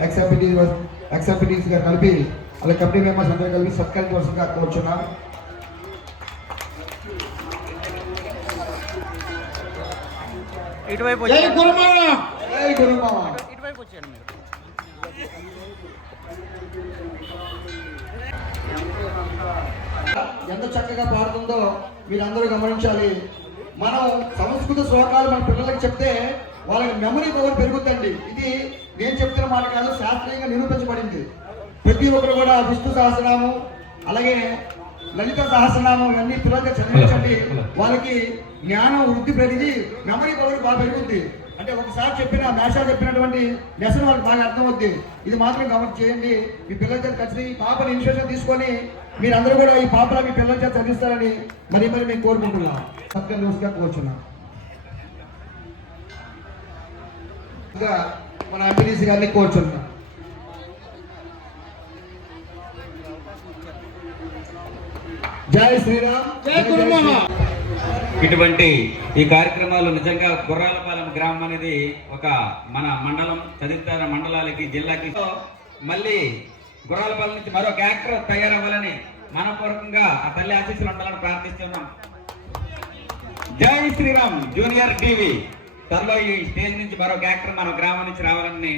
ఎక్స్ఎంపీటీస్ గారు కలిపి అలా కమిటీ మెంబర్స్ అందరూ కలిపి సత్కరించవలసిందిగా కోరుచున్నాం. ఇటువైపు వచ్చేయండి మీరు. ఎంత చక్కగా పాడుతుందో మీరందరూ గమనించాలి. మనం సంస్కృత శ్లోకాలు మన పిల్లలకి చెప్తే వాళ్ళకి మెమరీ పవర్ పెరుగుతుందండి. ఇది నేను చెప్తున్న మాట కాదు, శాస్త్రీయంగా నిరూపించబడింది. ప్రతి ఒక్కరు కూడా విష్ణు సహస్రనామం అలాగే లలిత సహస్రనామం ఇవన్నీ పిల్లలకి చదివించండి. వాళ్ళకి జ్ఞానం వృద్ధి పెరిగి మెమరీ పవర్ బాగా పెరుగుద్ది. అంటే ఒకసారి మేషా చెప్పినటువంటి లెసన్ వాళ్ళకి బాగా అర్థమవుద్ది. ఇది మాత్రం గమనించి చేయండి. మీ పిల్లల చేత ఖచ్చితంగా ఈ పాపని ఇన్స్టిట్యూషన్ తీసుకొని మీరందరూ కూడా ఈ పాపల మీ పిల్లల చేత చదివిస్తారని మరి మేము కోరుకుంటున్నాం. సత్కర్ న్యూస్గా కోరుచున్నాం. ఇంకా మన ఎంపీడీసీ గారిని కోరుచున్నాం. జై శ్రీరామ్, జై గురుమహా. ఇటువంటి ఈ కార్యక్రమాలు నిజంగా గుర్రాలపాలెం గ్రామం అనేది ఒక మన మండలం తదితర మండలాలకి జిల్లాకి మళ్ళీ గుర్రాలపాలెం నుంచి మరో క్యారెక్టర్ తయారవ్వాలని మనపూర్వకంగా ఆ తల్లి ఆశీస్సులు ఉండాలని ప్రార్థిస్తున్నాం. జై శ్రీరామ్ జూనియర్ టీవీ త్వరలో ఈ స్టేజ్ నుంచి మరో క్యారెక్టర్ మన గ్రామం నుంచి రావాలని